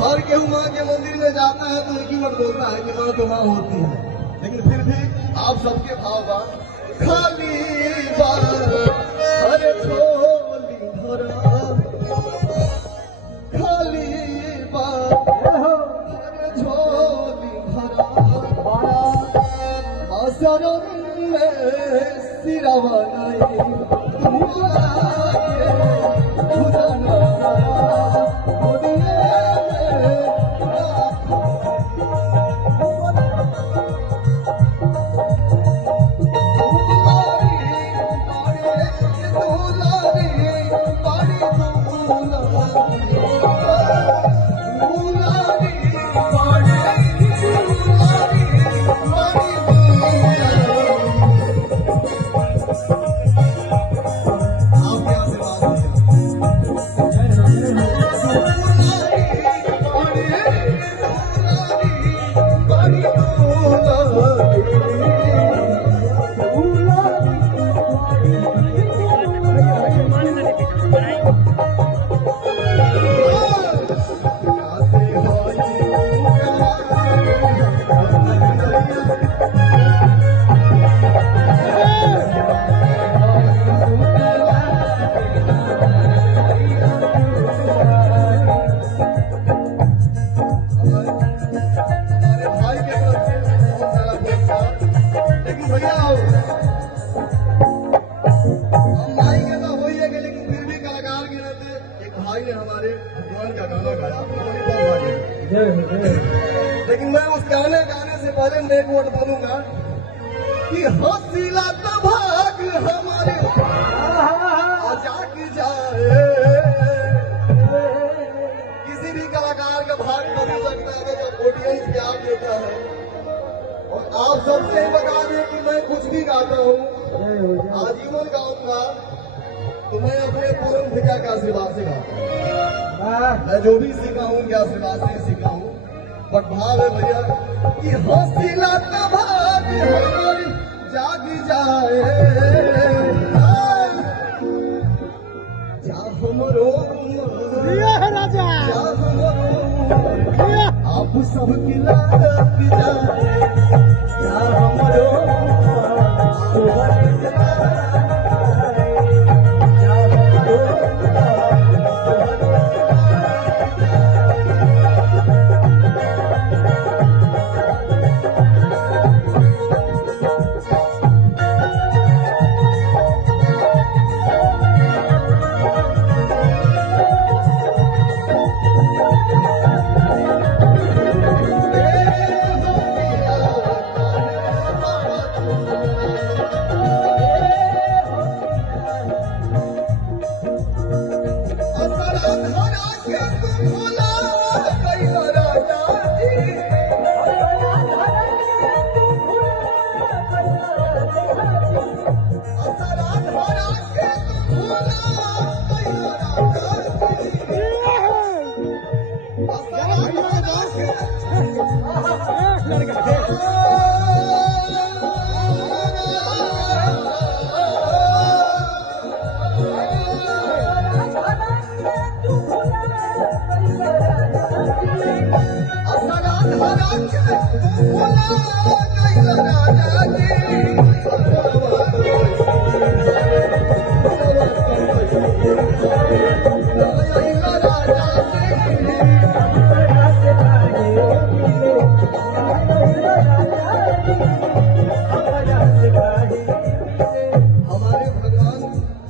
हर केहू माँ के मंदिर में जाता है तो एक ही बात बोलता है कि माँ तो माँ होती है, लेकिन फिर भी आप सबके भाव बा खाली बार हर खोली धरा खाली बार हर झोली भरा असरम में सिरवा नहीं भाई ने हमारे भगवान का गाना गाया, लेकिन मैं उस गाने गाने से पहले मैं एक वर्ड बोलूंगा कि हौसला का भाग हमारे जाग जाए। किसी भी कलाकार का भाग बदल सकता है जब ऑडियंस प्यार देता है। और आप सबसे बता दें कि मैं कुछ भी गाता हूँ, आजीवन गाऊंगा, तो मैं अपने पूर्ण पिता के आशीर्वाद से गाता हूँ। मैं जो भी सीखा हूँ क्या आशीर्वाद से सीखा हूँ, बट भाव है भैया कि हौसला का भाग हमारी जाग जाए। राजा आप सब की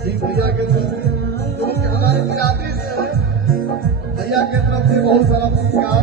एक भैया के तरफ से जो कि हमारे बिरादरी से है, भैया के तरफ से बहुत सारा पुरस्कार